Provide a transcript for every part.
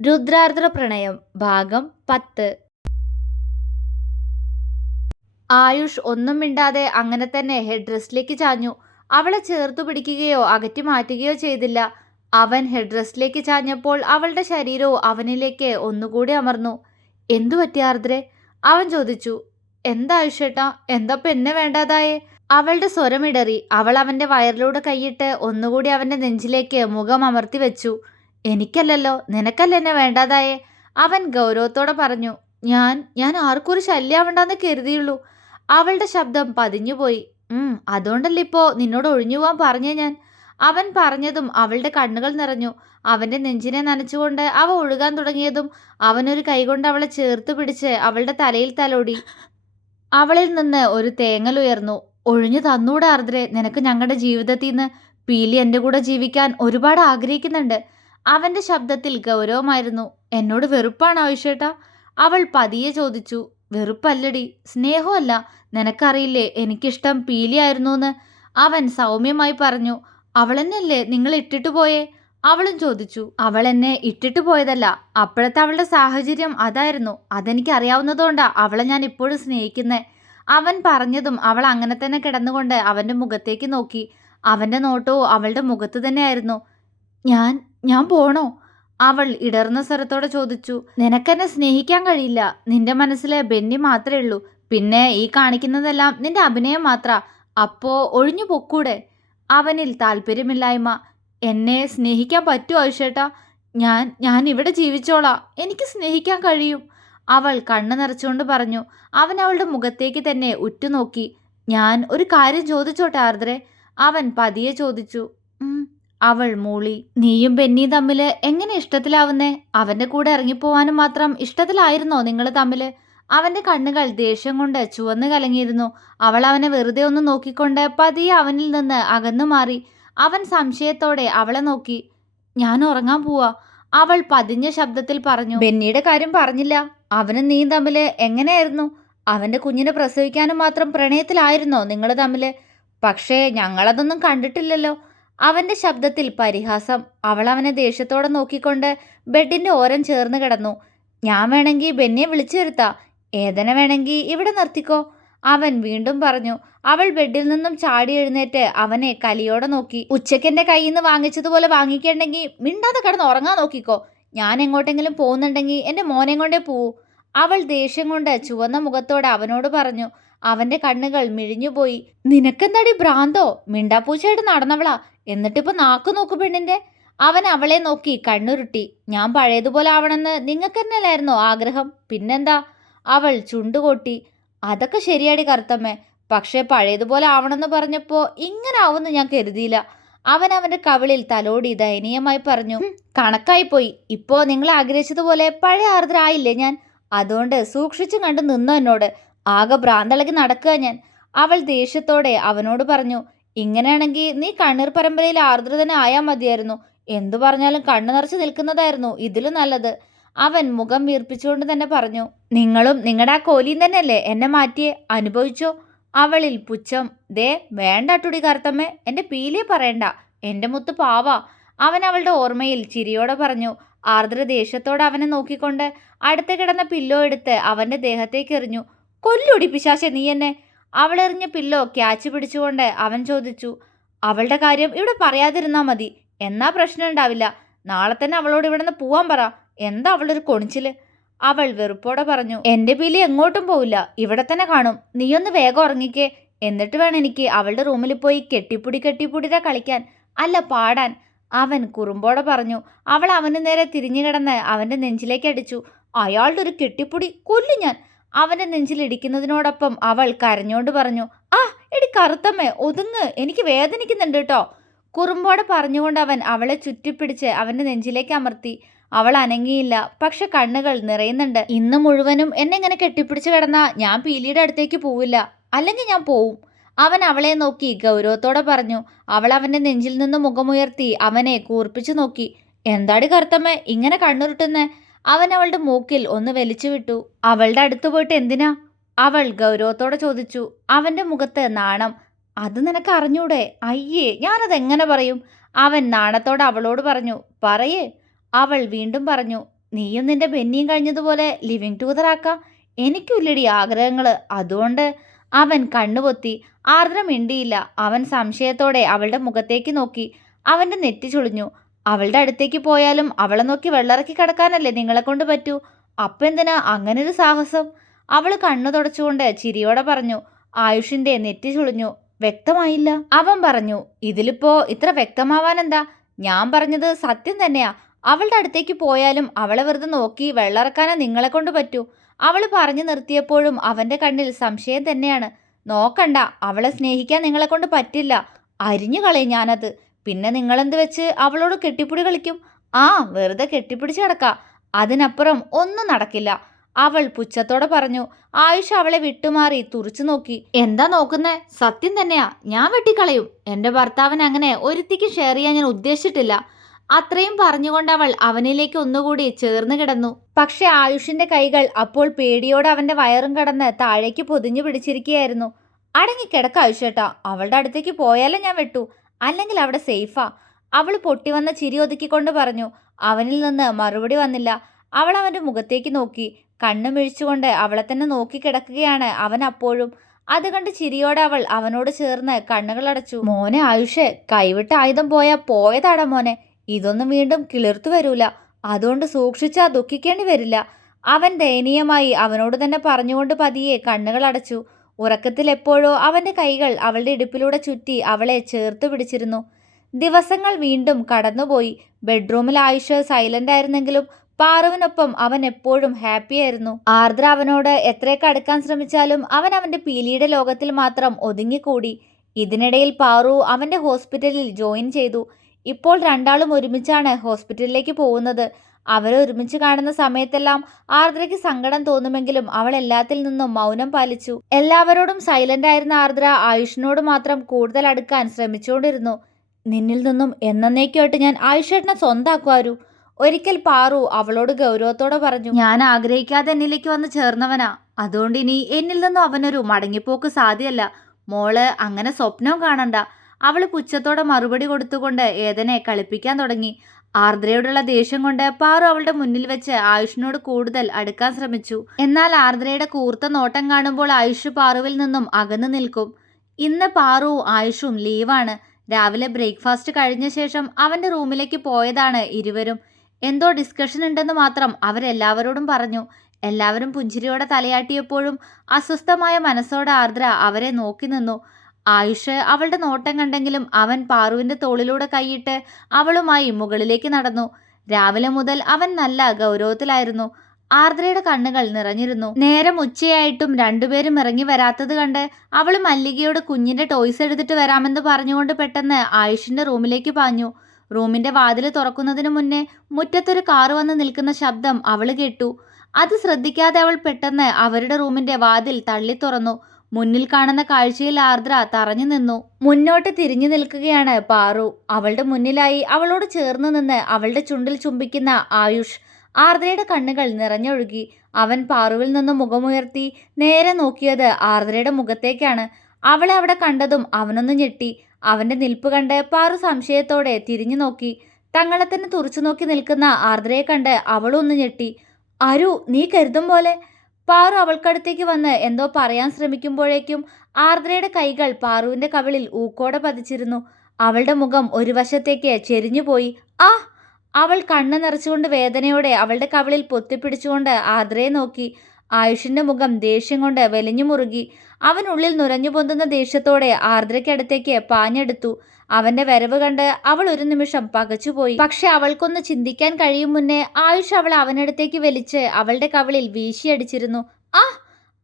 രുദ്രാർദ്ര പ്രണയം ഭാഗം പത്ത്. ആയുഷ് ഒന്നും മിണ്ടാതെ അങ്ങനെ തന്നെ ഹെഡ് ഡ്രസ്സിലേക്ക് ചാഞ്ഞു. അവളെ ചേർത്തു പിടിക്കുകയോ അകറ്റി മാറ്റുകയോ ചെയ്തില്ല. അവൻ ഹെഡ് ഡ്രസ്സിലേക്ക് ചാഞ്ഞപ്പോൾ അവളുടെ ശരീരവും അവനിലേക്ക് ഒന്നുകൂടി അമർന്നു. എന്തു പറ്റി ആർദ്രെ? അവൻ ചോദിച്ചു. എന്താ ആയുഷേട്ടാ? എന്താ പെന്നെ വേണ്ടാതായേ? അവളുടെ സ്വരമിടറി. അവൾ അവന്റെ വയറിലൂടെ കൈയിട്ട് ഒന്നുകൂടി അവന്റെ നെഞ്ചിലേക്ക് മുഖം അമർത്തി വെച്ചു. എനിക്കല്ലല്ലോ നിനക്കല്ല എന്നെ വേണ്ടാതായേ? അവൻ ഗൗരവത്തോടെ പറഞ്ഞു ഞാൻ ഞാൻ ആർക്കൊരു ശല്യാവണ്ടെന്ന് കരുതിയുള്ളൂ. അവളുടെ ശബ്ദം പതിഞ്ഞുപോയി. അതുകൊണ്ടല്ലേ ഇപ്പോ നിന്നോട് ഒഴിഞ്ഞു പോവാൻ പറഞ്ഞേ ഞാൻ? അവൻ പറഞ്ഞതും അവളുടെ കണ്ണുകൾ നിറഞ്ഞു. അവന്റെ നെഞ്ചിനെ നനച്ചുകൊണ്ട് അവ ഒഴുകാൻ തുടങ്ങിയതും അവനൊരു കൈകൊണ്ട് അവളെ ചേർത്ത് പിടിച്ച് അവളുടെ തലയിൽ തലോടി. അവളിൽ നിന്ന് ഒരു തേങ്ങൽ ഉയർന്നു. ഒഴിഞ്ഞു തന്നൂടെ ആർദ്രെ നിനക്ക് ഞങ്ങളുടെ ജീവിതത്തിൽ നിന്ന് പീലി എന്റെ കൂടെ ജീവിക്കാൻ ഒരുപാട് ആഗ്രഹിക്കുന്നുണ്ട്. അവന്റെ ശബ്ദത്തിൽ ഗൗരവമായിരുന്നു. എന്നോട് വെറുപ്പാണ് ആവശ്യേട്ടാ അവൾ പതിയെ ചോദിച്ചു. വെറുപ്പല്ലടി സ്നേഹമല്ല. നിനക്കറിയില്ലേ എനിക്കിഷ്ടം പീലിയായിരുന്നു എന്ന് അവൻ സൗമ്യമായി പറഞ്ഞു. അവളെന്നല്ലേ നിങ്ങൾ ഇട്ടിട്ട് പോയേ? അവളും ചോദിച്ചു. അവൾ എന്നെ ഇട്ടിട്ട് പോയതല്ല. അപ്പോഴത്തെ അവളുടെ സാഹചര്യം അതായിരുന്നു. അതെനിക്ക് അറിയാവുന്നതുകൊണ്ടാ അവളെ ഞാൻ ഇപ്പോഴും സ്നേഹിക്കുന്നേ. അവൻ പറഞ്ഞതും അവൾ അങ്ങനെ തന്നെ കിടന്നുകൊണ്ട് അവന്റെ മുഖത്തേക്ക് നോക്കി. അവന്റെ നോട്ടവും അവളുടെ മുഖത്ത് തന്നെയായിരുന്നു. ഞാൻ ഞാൻ പോണോ? അവൾ ഇടർന്ന സ്വരത്തോടെ ചോദിച്ചു. നിനക്കെന്നെ സ്നേഹിക്കാൻ കഴിയില്ല. നിന്റെ മനസ്സിലെ ബെന്നി മാത്രമേ ഉള്ളൂ. പിന്നെ ഈ കാണിക്കുന്നതെല്ലാം നിന്റെ അഭിനയം മാത്ര. അപ്പോ ഒഴിഞ്ഞു പൊക്കൂടെ? അവനിൽ താല്പര്യമില്ലായ്മ. എന്നെ സ്നേഹിക്കാൻ പറ്റുമോ ഐശേട്ടാ ഞാൻ ഞാൻ ഇവിടെ ജീവിച്ചോളാം. എനിക്ക് സ്നേഹിക്കാൻ കഴിയും. അവൾ കണ്ണു നിറച്ചുകൊണ്ട് പറഞ്ഞു. അവൻ അവളുടെ മുഖത്തേക്ക് തന്നെ ഉറ്റുനോക്കി. ഞാൻ ഒരു കാര്യം ചോദിച്ചോട്ടെ ആർദ്രെ? അവൻ പതിയെ ചോദിച്ചു. അവൾ മൂളി നീയും ബെന്നി തമ്മിൽ എങ്ങനെ ഇഷ്ടത്തിലാവുന്നേ? അവന്റെ കൂടെ ഇറങ്ങിപ്പോവാനും മാത്രം ഇഷ്ടത്തിലായിരുന്നോ നിങ്ങൾ തമ്മിൽ? അവന്റെ കണ്ണുകൾ ദേഷ്യം കൊണ്ട് ചുവന്നു കലങ്ങിയിരുന്നു. അവൾ അവനെ വെറുതെ ഒന്ന് നോക്കിക്കൊണ്ട് പതിയെ അവനിൽ നിന്ന് അകന്നു മാറി. അവൻ സംശയത്തോടെ അവളെ നോക്കി ഞാൻ ഉറങ്ങാൻ പോവാ. അവൾ പതിഞ്ഞ ശബ്ദത്തിൽ പറഞ്ഞു ബെന്നിയുടെ കാര്യം പറഞ്ഞില്ല. അവനും നീ തമ്മിൽ എങ്ങനെയായിരുന്നു? അവന്റെ കുഞ്ഞിനെ പ്രസവിക്കാനും മാത്രം പ്രണയത്തിലായിരുന്നോ നിങ്ങൾ തമ്മിൽ? പക്ഷേ ഞങ്ങളതൊന്നും കണ്ടിട്ടില്ലല്ലോ. അവന്റെ ശബ്ദത്തിൽ പരിഹാസം. അവൾ അവനെ ദേഷ്യത്തോടെ നോക്കിക്കൊണ്ട് ബെഡിന്റെ ഓരം ചേർന്ന് കിടന്നു. ഞാൻ വേണമെങ്കിൽ ബെന്നിയെ വിളിച്ചു വരുത്താ. ഏതന വേണമെങ്കിൽ ഇവിടെ നിർത്തിക്കോ? അവൻ വീണ്ടും പറഞ്ഞു. അവൾ ബെഡിൽ നിന്നും ചാടി എഴുന്നേറ്റ് അവനെ കലിയോടെ നോക്കി. ഉച്ചക്കെന്റെ കയ്യിൽ നിന്ന് വാങ്ങിച്ചതുപോലെ വാങ്ങിക്കണ്ടെങ്കിൽ മിണ്ടാതെ കിടന്ന് ഉറങ്ങാൻ നോക്കിക്കോ. ഞാൻ എങ്ങോട്ടെങ്കിലും പോകുന്നുണ്ടെങ്കിൽ എന്റെ മോനെ കൊണ്ടേ പോവൂ. അവൾ ദേഷ്യം കൊണ്ട് ചുവന്ന മുഖത്തോടെ അവനോട് പറഞ്ഞു. അവന്റെ കണ്ണുകൾ മിഴിഞ്ഞുപോയി. നിനക്കെന്താടി ഭ്രാന്തോ? മിണ്ടാപ്പൂച്ചയായിട്ട് നടന്നവളാ. എന്നിട്ടിപ്പോ നാക്കു നോക്കു പെണ്ണിന്റെ അവൻ അവളെ നോക്കി കണ്ണുരുട്ടി ഞാൻ പഴയതുപോലെ ആവണമെന്ന് നിങ്ങൾക്ക് തന്നെയല്ലായിരുന്നോ ആഗ്രഹം? പിന്നെന്താ? അവൾ ചുണ്ടുകൊട്ടി അതൊക്കെ ശരിയാടി കറുത്തമ്മേ പക്ഷേ പഴയതുപോലെ ആവണമെന്ന് പറഞ്ഞപ്പോൾ ഇങ്ങനെ ആവുമെന്ന് ഞാൻ കരുതിയില്ല. അവൻ അവന്റെ കവിളിൽ തലോടി ദയനീയമായി പറഞ്ഞു "ഹും, കണക്കായിപ്പോയി. ഇപ്പോൾ നിങ്ങൾ ആഗ്രഹിച്ചതുപോലെ പഴയ ആർദ്രായില്ലേ ഞാൻ? അതുകൊണ്ട് സൂക്ഷിച്ചും കണ്ട് നിന്നു എന്നോട്. ആകെ ഭ്രാന്തളകി നടക്കുക ഞാൻ. അവൾ ദേഷ്യത്തോടെ അവനോട് പറഞ്ഞു ഇങ്ങനെയാണെങ്കിൽ നീ കണ്ണീർ പരമ്പരയിൽ ആർദ്രതന ആയാൽ മതിയായിരുന്നു. എന്തു പറഞ്ഞാലും കണ്ണു നിറച്ച് നിൽക്കുന്നതായിരുന്നു ഇതിലും നല്ലത്. അവൻ മുഖം വീർപ്പിച്ചുകൊണ്ട് തന്നെ പറഞ്ഞു നിങ്ങളും നിങ്ങളുടെ ആ കോലിയും തന്നെയല്ലേ എന്നെ മാറ്റിയെ? അനുഭവിച്ചോ? അവളിൽ പുച്ഛം ദേ വേണ്ട ടുടി കറുത്തമ്മേ എന്റെ പീലിയെ പറയണ്ട. എന്റെ മുത്ത് പാവ. അവൻ അവളുടെ ഓർമ്മയിൽ ചിരിയോടെ പറഞ്ഞു ആർദ്ര ദേഷ്യത്തോടെ അവനെ നോക്കിക്കൊണ്ട് അടുത്ത് കിടന്ന പില്ലോ എടുത്ത് അവന്റെ ദേഹത്തേക്ക് എറിഞ്ഞു കൊല്ലുടി പിശാശെ നീ എന്നെ. അവൾ എറിഞ്ഞ പില്ലോ ക്യാച്ച് പിടിച്ചുകൊണ്ട് അവൻ ചോദിച്ചു അവളുടെ കാര്യം ഇവിടെ പറയാതിരുന്നാൽ മതി. എന്നാ പ്രശ്നം ഉണ്ടാവില്ല. നാളെ തന്നെ അവളോട് ഇവിടെ നിന്ന് പോവാൻ പറ. എന്താ അവളൊരു ഒരു കൊണിച്ചിൽ? അവൾ വെറുപ്പോടെ പറഞ്ഞു എന്റെ പീലി എങ്ങോട്ടും പോവില്ല. ഇവിടെ തന്നെ കാണും. നീയൊന്ന് വേഗം ഉറങ്ങിക്കേ. എന്നിട്ട് വേണം എനിക്ക് അവളുടെ റൂമിൽ പോയി കെട്ടിപ്പുടി കെട്ടിപ്പുടിര കളിക്കാൻ. അല്ല പാടാൻ. അവൻ കുറുമ്പോടെ പറഞ്ഞു അവൾ അവന് നേരെ തിരിഞ്ഞു കിടന്ന് അവന്റെ നെഞ്ചിലേക്ക് അടിച്ചു. അയാളുടെ ഒരു കെട്ടിപ്പുടി. കൊല്ലു ഞാൻ. അവന്റെ നെഞ്ചിലിടിക്കുന്നതിനോടൊപ്പം അവൾ കരഞ്ഞോണ്ട് പറഞ്ഞു ആ എടി കറുത്തമ്മേ ഒതുങ്ങ്. എനിക്ക് വേദനിക്കുന്നുണ്ട് കേട്ടോ കുറുമ്പോടെ പറഞ്ഞുകൊണ്ട് അവൻ അവളെ ചുറ്റിപ്പിടിച്ച് അവന്റെ നെഞ്ചിലേക്ക് അമർത്തി. അവൾ അനങ്ങിയില്ല. പക്ഷെ കണ്ണുകൾ നിറയുന്നുണ്ട്. ഇന്ന് മുഴുവനും എന്നെ ഇങ്ങനെ കെട്ടിപ്പിടിച്ച് കിടന്നാ ഞാൻ പീലിയുടെ അടുത്തേക്ക് പോവില്ല. അല്ലെങ്കിൽ ഞാൻ പോവും. അവൻ അവളെ നോക്കി ഗൗരവത്തോടെ പറഞ്ഞു. അവൾ അവന്റെ നെഞ്ചിൽ നിന്ന് മുഖമുയർത്തി അവനെ കൂർപ്പിച്ചു നോക്കി. എന്താടി കറുത്തമ്മ ഇങ്ങനെ കണ്ണുരുട്ടുന്നേ? അവൻ അവളുടെ മൂക്കിൽ ഒന്ന് വലിച്ചു വിട്ടു. അവളുടെ അടുത്ത് പോയിട്ട് എന്തിനാ? അവൾ ഗൗരവത്തോടെ ചോദിച്ചു. അവന്റെ മുഖത്ത് നാണം. അത് നിനക്ക് അറിഞ്ഞൂടെ? അയ്യേ ഞാനത് എങ്ങനെ പറയും? അവൻ നാണത്തോടെ അവളോട് പറഞ്ഞു. പറയേ. അവൾ വീണ്ടും പറഞ്ഞു. നീയും നിന്റെ ബെന്നിയും കഴിഞ്ഞതുപോലെ ലിവിങ് ടൂതറാക്കാം എനിക്കില്ലടി ആഗ്രഹങ്ങൾ അതുകൊണ്ട് അവൻ കണ്ണുപൊത്തി. ആർദ്രം മിണ്ടിയില്ല. അവൻ സംശയത്തോടെ അവളുടെ മുഖത്തേക്ക് നോക്കി. അവന്റെ നെറ്റി ചുളിഞ്ഞു. അവളുടെ അടുത്തേക്ക് പോയാലും അവളെ നോക്കി വെള്ളറക്കി കിടക്കാനല്ലേ നിങ്ങളെ കൊണ്ട് പറ്റൂ. അപ്പം എന്തിനാ അങ്ങനൊരു സാഹസം? അവൾ കണ്ണു തുടച്ചുകൊണ്ട് ചിരിയോടെ പറഞ്ഞു ആയുഷിന്റെ നെറ്റി ചുളിഞ്ഞു. വ്യക്തമായില്ല. അവൻ പറഞ്ഞു ഇതിലിപ്പോ ഇത്ര വ്യക്തമാവാൻ എന്താ ഞാൻ പറഞ്ഞത് സത്യം തന്നെയാ. അവളുടെ അടുത്തേക്ക് പോയാലും അവളെ വെറുതെ നോക്കി വെള്ളറക്കാനാ നിങ്ങളെ കൊണ്ട് പറ്റൂ. അവൾ പറഞ്ഞു നിർത്തിയപ്പോഴും അവന്റെ കണ്ണിൽ സംശയം തന്നെയാണ്. നോക്കണ്ട അവളെ സ്നേഹിക്കാൻ നിങ്ങളെ കൊണ്ട് പറ്റില്ല. അരിഞ്ഞു കളയും ഞാനത്. പിന്നെ നിങ്ങളെന്ത് വെച്ച്? അവളോട് കെട്ടിപ്പിടി കളിക്കും. ആ വെറുതെ കെട്ടിപ്പിടിച്ച് കിടക്കാം അതിനപ്പുറം ഒന്നും നടക്കില്ല. അവൾ പുച്ഛത്തോടെ പറഞ്ഞു ആയുഷ് അവളെ വിട്ടുമാറി തുറച്ചു നോക്കി. എന്താ നോക്കുന്നേ? സത്യം തന്നെയാ. ഞാൻ വെട്ടിക്കളയും. എന്റെ ഭർത്താവിന് അങ്ങനെ ഒരുത്തിക്ക് ഷെയർ ചെയ്യാൻ ഞാൻ ഉദ്ദേശിച്ചിട്ടില്ല. അത്രയും പറഞ്ഞുകൊണ്ട് അവൾ അവനിലേക്ക് ഒന്നുകൂടി ചേർന്ന് കിടന്നു. പക്ഷെ ആയുഷിന്റെ കൈകൾ അപ്പോൾ പേടിയോടെ അവന്റെ വയറും കടന്ന് താഴേക്ക് പൊതിഞ്ഞു പിടിച്ചിരിക്കുകയായിരുന്നു. അടങ്ങി കിടക്ക ആയുഷേട്ടാ. അവളുടെ അടുത്തേക്ക് പോയാലേ ഞാൻ വെട്ടു. അല്ലെങ്കിൽ അവിടെ സേഫാ. അവൾ പൊട്ടിവന്ന ചിരി ഒതുക്കിക്കൊണ്ട് പറഞ്ഞു അവനിൽ നിന്ന് മറുപടി വന്നില്ല. അവൾ അവന്റെ മുഖത്തേക്ക് നോക്കി കണ്ണു മിഴിച്ചുകൊണ്ട് അവളെ തന്നെ നോക്കി കിടക്കുകയാണ് അവൻ അപ്പോഴും. അത് കണ്ട് ചിരിയോടെ അവൾ അവനോട് ചേർന്ന് കണ്ണുകൾ അടച്ചു. മോനെ ആയുഷ് കൈവിട്ട് ആയുധം പോയാൽ പോയതാടാ മോനെ. ഇതൊന്നും വീണ്ടും കിളിർത്തു വരൂല. അതുകൊണ്ട് സൂക്ഷിച്ചാ ദുഃഖിക്കേണ്ടി വരില്ല. അവൻ ദയനീയമായി അവനോട് തന്നെ പറഞ്ഞുകൊണ്ട് പതിയെ കണ്ണുകൾ അടച്ചു. ഉറക്കത്തിൽ എപ്പോഴോ അവന്റെ കൈകൾ അവളുടെ ഇടുപ്പിലൂടെ ചുറ്റി അവളെ ചേർത്ത് പിടിച്ചിരുന്നു. ദിവസങ്ങൾ വീണ്ടും കടന്നുപോയി. ബെഡ്റൂമിൽ ആയുഷ് സൈലന്റ് ആയിരുന്നെങ്കിലും പാറുവിനൊപ്പം അവൻ എപ്പോഴും ഹാപ്പിയായിരുന്നു ആർദ്ര അവനോട് എത്രയൊക്കെ അടുക്കാൻ ശ്രമിച്ചാലും അവൻ അവന്റെ പീലിയുടെ ലോകത്തിൽ മാത്രം ഒതുങ്ങിക്കൂടി. ഇതിനിടയിൽ പാറു അവന്റെ ഹോസ്പിറ്റലിൽ ജോയിൻ ചെയ്തു. ഇപ്പോൾ രണ്ടാളും ഒരുമിച്ചാണ് ഹോസ്പിറ്റലിലേക്ക് പോകുന്നത്. അവരെ ഒരുമിച്ച് കാണുന്ന സമയത്തെല്ലാം ആർദ്രയ്ക്ക് സങ്കടം തോന്നുമെങ്കിലും അവൾ എല്ലാത്തിൽ നിന്നും മൗനം പാലിച്ചു. എല്ലാവരോടും സൈലന്റ് ആയിരുന്ന ആർദ്ര ആയുഷിനോട് മാത്രം കൂടുതൽ അടുക്കാൻ ശ്രമിച്ചുകൊണ്ടിരുന്നു. നിന്നിൽ നിന്നും എന്നേക്കായിട്ട് ഞാൻ ആയുഷേട്ടനെ സ്വന്താക്കുവാരു ഒരിക്കൽ പാറു അവളോട് ഗൗരവത്തോടെ പറഞ്ഞു ഞാൻ ആഗ്രഹിക്കാതെ എന്നിലേക്ക് വന്ന് ചേർന്നവനാ. അതുകൊണ്ട് ഇനി എന്നിൽ നിന്നും അവനൊരു മടങ്ങിപ്പോക്ക് സാധ്യല്ല. മോൾ അങ്ങനെ സ്വപ്നവും കാണണ്ട. അവൾ പുച്ഛത്തോടെ മറുപടി കൊടുത്തുകൊണ്ട് ഏതനെ കളിപ്പിക്കാൻ തുടങ്ങി. ആർദ്രയോടുള്ള ദേഷ്യം കൊണ്ട് പാറു അവളുടെ മുന്നിൽ വെച്ച് ആയുഷിനോട് കൂടുതൽ അടുക്കാൻ ശ്രമിച്ചു. എന്നാൽ ആർദ്രയുടെ കൂർത്ത നോട്ടം കാണുമ്പോൾ ആയുഷ് പാറുവിൽ നിന്നും അകന്നു നിൽക്കും. ഇന്ന് പാറു ആയുഷും ലീവാണ്. രാവിലെ ബ്രേക്ക്ഫാസ്റ്റ് കഴിഞ്ഞ ശേഷം അവന്റെ റൂമിലേക്ക് പോയതാണ് ഇരുവരും. എന്തോ ഡിസ്കഷൻ ഉണ്ടെന്ന് മാത്രം അവരെല്ലാവരോടും പറഞ്ഞു. എല്ലാവരും പുഞ്ചിരിയോടെ തലയാട്ടിയപ്പോഴും അസ്വസ്ഥമായ മനസ്സോടെ ആർദ്ര അവരെ നോക്കി നിന്നു. ആയുഷ് അവളുടെ നോട്ടം കണ്ടെങ്കിലും അവൻ പാറുവിന്റെ തോളിലൂടെ കൈയിട്ട് അവളുമായി മുകളിലേക്ക് നടന്നു. രാവിലെ മുതൽ അവൻ നല്ല ഗൗരവത്തിലായിരുന്നു. ആർദ്രയുടെ കണ്ണുകൾ നിറഞ്ഞിരുന്നു. നേരം ഉച്ചയായിട്ടും രണ്ടുപേരും ഇറങ്ങി വരാത്തത് കണ്ട് അവൾ മല്ലികയോട് കുഞ്ഞിന്റെ ടോയ്സ് എടുത്തിട്ട് വരാമെന്ന് പറഞ്ഞുകൊണ്ട് പെട്ടെന്ന് ആയുഷിന്റെ റൂമിലേക്ക് പാഞ്ഞു. റൂമിന്റെ വാതിൽ തുറക്കുന്നതിന് മുന്നേ മുറ്റത്തൊരു കാറ് വന്ന് നിൽക്കുന്ന ശബ്ദം അവൾ കേട്ടു. അത് ശ്രദ്ധിക്കാതെ അവൾ പെട്ടെന്ന് അവരുടെ റൂമിന്റെ വാതിൽ തള്ളി തുറന്നു. മുന്നിൽ കാണുന്ന കാഴ്ചയിൽ ആർദ്ര തറഞ്ഞു നിന്നു. മുന്നോട്ട് തിരിഞ്ഞു നിൽക്കുകയാണ് പാറു. അവളുടെ മുന്നിലായി അവളോട് ചേർന്ന് നിന്ന് അവളുടെ ചുണ്ടിൽ ചുംബിക്കുന്ന ആയുഷ്. ആർദ്രയുടെ കണ്ണുകൾ നിറഞ്ഞൊഴുകി. അവൻ പാറുവിൽ നിന്ന് മുഖമുയർത്തി നേരെ നോക്കിയത് ആർദ്രയുടെ മുഖത്തേക്കാണ്. അവളെ അവിടെ കണ്ടതും അവനൊന്ന് ഞെട്ടി. അവന്റെ നിൽപ്പ് കണ്ട് പാറു സംശയത്തോടെ തിരിഞ്ഞു നോക്കി. തങ്ങളെ തന്നെ തുറച്ചു നോക്കി നിൽക്കുന്ന ആർദ്രയെ കണ്ട് അവളൊന്ന് ഞെട്ടി. അരു നീ കരുതും പോലെ? പാറു അവൾക്കടുത്തേക്ക് വന്ന് എന്തോ പറയാൻ ശ്രമിക്കുമ്പോഴേക്കും ആർദ്രയുടെ കൈകൾ പാറുവിന്റെ കവിളിൽ ഊക്കോടെ പതിച്ചിരുന്നു. അവളുടെ മുഖം ഒരു വശത്തേക്ക് ചെരിഞ്ഞുപോയി. ആ! അവൾ കണ്ണ് നിറച്ചുകൊണ്ട് വേദനയോടെ അവളുടെ കവിളിൽ പൊത്തിപ്പിടിച്ചുകൊണ്ട് ആർദ്രയെ നോക്കി. ആയുഷിന്റെ മുഖം ദേഷ്യം കൊണ്ട് വലിഞ്ഞു മുറുകി അവനുള്ളിൽ നുരഞ്ഞു പൊന്തുന്ന ദേഷ്യത്തോടെ ആർദ്രയ്ക്കടുത്തേക്ക് പാഞ്ഞെടുത്തു. അവന്റെ വരവ് കണ്ട് അവൾ ഒരു നിമിഷം പകച്ചുപോയി. പക്ഷെ അവൾക്കൊന്ന് ചിന്തിക്കാൻ കഴിയും മുന്നേ ആയുഷ് അവൾ അവനടുത്തേക്ക് വലിച്ച് അവളുടെ കവളിൽ വീശിയടിച്ചിരുന്നു. ആ!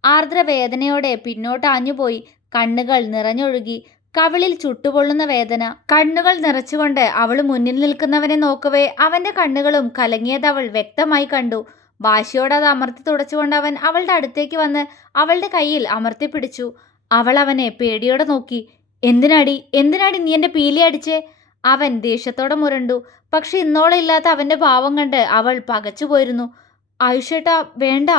ആർദ്ര വേദനയോടെ പിന്നോട്ട് ആഞ്ഞുപോയി കണ്ണുകൾ നിറഞ്ഞൊഴുകി. കവിളിൽ ചുട്ടുപൊള്ളുന്ന വേദന. കണ്ണുകൾ നിറച്ചുകൊണ്ട് അവൾ മുന്നിൽ നിൽക്കുന്നവനെ നോക്കവേ അവന്റെ കണ്ണുകളും കലങ്ങിയത് അവൾ വ്യക്തമായി കണ്ടു. വാശിയോടെ അത് അമർത്തി തുടച്ചുകൊണ്ട് അവൻ അവളുടെ അടുത്തേക്ക് വന്ന് അവളുടെ കയ്യിൽ അമർത്തി പിടിച്ചു. അവൾ അവനെ പേടിയോടെ നോക്കി. എന്തിനാടി? എന്തിനാടി നീ എന്റെ പീലി അടിച്ചേ? അവൻ ദേഷ്യത്തോടെ മുരണ്ടു. പക്ഷെ ഇന്നോളം ഇല്ലാത്ത അവന്റെ ഭാവം കണ്ട് അവൾ പകച്ചു പോയിരുന്നു. ആയുഷേട്ടാ വേണ്ട.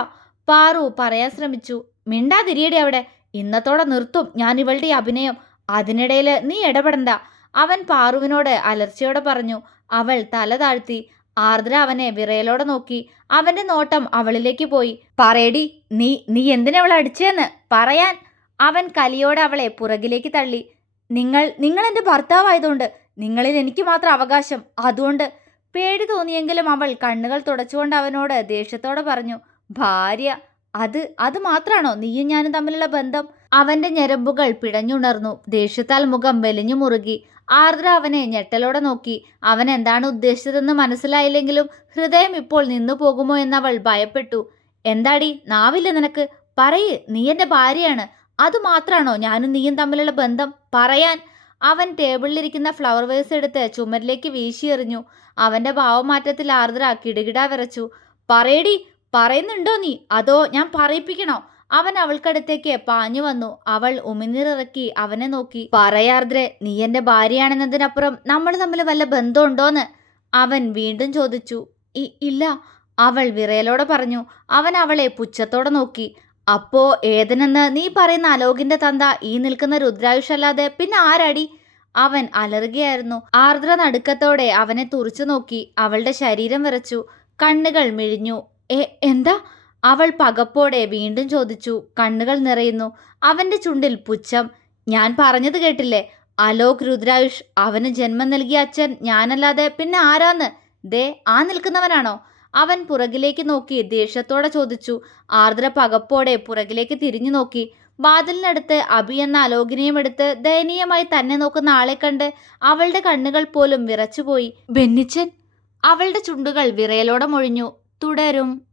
പാറു പറയാൻ ശ്രമിച്ചു. മിണ്ടാതിരിയടി അവിടെ. ഇന്നത്തോടെ നിർത്തും ഞാൻ ഇവളുടെ അഭിനയം. അതിനിടയിൽ നീ ഇടപെടണ്ട. അവൻ പാറുവിനോട് അലർച്ചയോടെ പറഞ്ഞു. അവൾ തല താഴ്ത്തി. ആർദ്ര അവനെ വിറയലോടെ നോക്കി. അവന്റെ നോട്ടം അവളിലേക്ക് പോയി. പറയടി നീ നീ എന്തിനാ അവളെ അടിച്ചേന്ന് പറയാൻ. അവൻ കലിയോടെ അവളെ പുറകിലേക്ക് തള്ളി. നിങ്ങൾ നിങ്ങൾ എന്റെ ഭർത്താവായതുകൊണ്ട് നിങ്ങളിൽ എനിക്ക് മാത്രം അവകാശം. അതുകൊണ്ട് പേടി തോന്നിയെങ്കിലും അവൾ കണ്ണുകൾ തുടച്ചുകൊണ്ട് അവനോട് ദേഷ്യത്തോടെ പറഞ്ഞു ഭാര്യ അത് അത് മാത്രമാണോ നീയും ഞാനും തമ്മിലുള്ള ബന്ധം? അവന്റെ ഞരമ്പുകൾ പിടഞ്ഞുണർന്നു. ദേഷ്യത്താൽ മുഖം വലിഞ്ഞു മുറുകി. ആർദ്ര അവനെ ഞെട്ടലോടെ നോക്കി. അവൻ എന്താണ് ഉദ്ദേശിച്ചതെന്ന് മനസ്സിലായില്ലെങ്കിലും ഹൃദയം ഇപ്പോൾ നിന്നു പോകുമോ എന്നവൾ ഭയപ്പെട്ടു. എന്താടി? നാവില്ല നിനക്ക്? പറയ്. നീ എന്റെ ഭാര്യയാണ്. അതുമാത്രാണോ ഞാനും നീയും തമ്മിലുള്ള ബന്ധം? പറയാൻ. അവൻ ടേബിളിലിരിക്കുന്ന ഫ്ലവർ വേസ് എടുത്ത് ചുമരിലേക്ക് വീശിയെറിഞ്ഞു അവന്റെ ഭാവമാറ്റത്തിൽ ആർദ്ര കിടുകിട വിറച്ചു. പറയടി. പറയുന്നുണ്ടോ നീ? അതോ ഞാൻ പറയിപ്പിക്കണോ? അവൻ അവൾക്കടുത്തേക്ക് പാഞ്ഞു വന്നു. അവൾ ഉമിനീറിറക്കി അവനെ നോക്കി പറയാർദ്രെ നീ എന്റെ ഭാര്യയാണെന്നതിനപ്പുറം നമ്മൾ തമ്മിൽ വല്ല ബന്ധമുണ്ടോന്ന്? അവൻ വീണ്ടും ചോദിച്ചു "ഇ- ഇല്ല. അവൾ വിറയലോടെ പറഞ്ഞു അവൻ അവളെ പുച്ഛത്തോടെ നോക്കി അപ്പോ ഏതനെന്ന്? നീ പറയുന്ന അലോകിന്റെ തന്ത ഈ നിൽക്കുന്ന രുദ്രായുഷ് അല്ലാതെ പിന്നെ ആരാടി? അവൻ അലറുകയായിരുന്നു. ആർദ്ര നടുക്കത്തോടെ അവനെ തുറച്ചു നോക്കി അവളുടെ ശരീരം വിറച്ചു കണ്ണുകൾ മിഴിഞ്ഞു. എന്താ? അവൾ പകപ്പോടെ വീണ്ടും ചോദിച്ചു കണ്ണുകൾ നിറയുന്നു. അവന്റെ ചുണ്ടിൽ പുച്ഛം. ഞാൻ പറഞ്ഞത് കേട്ടില്ലേ? അലോക് രുദ്രായുഷ് അവന് ജന്മം നൽകിയ അച്ഛൻ ഞാനല്ലാതെ പിന്നെ ആരാന്ന്? ദേ ആ നിൽക്കുന്നവനാണോ? അവൻ പുറകിലേക്ക് നോക്കി ദേഷ്യത്തോടെ ചോദിച്ചു. ആർദ്ര പകപ്പോടെ പുറകിലേക്ക് തിരിഞ്ഞു നോക്കി. വാതിലിനടുത്ത് അബി എന്ന അലോകിനെയും എടുത്ത് ദയനീയമായി തന്നെ നോക്കുന്ന ആളെ കണ്ട് അവളുടെ കണ്ണുകൾ പോലും വിറച്ചുപോയി. ബെന്നിച്ചൻ? അവളുടെ ചുണ്ടുകൾ വിറയലോടെ മൊഴിഞ്ഞു. തുടരും.